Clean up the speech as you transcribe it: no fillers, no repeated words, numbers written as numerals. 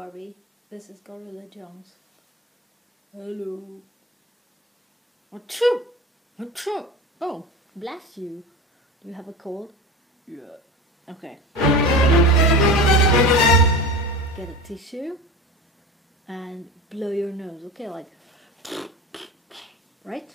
Barbie. This is Gorilla Jones. Hello. Achoo! Achoo! Oh, bless you. Do you have a cold? Yeah. Okay. Get a tissue and blow your nose. Okay, like, right?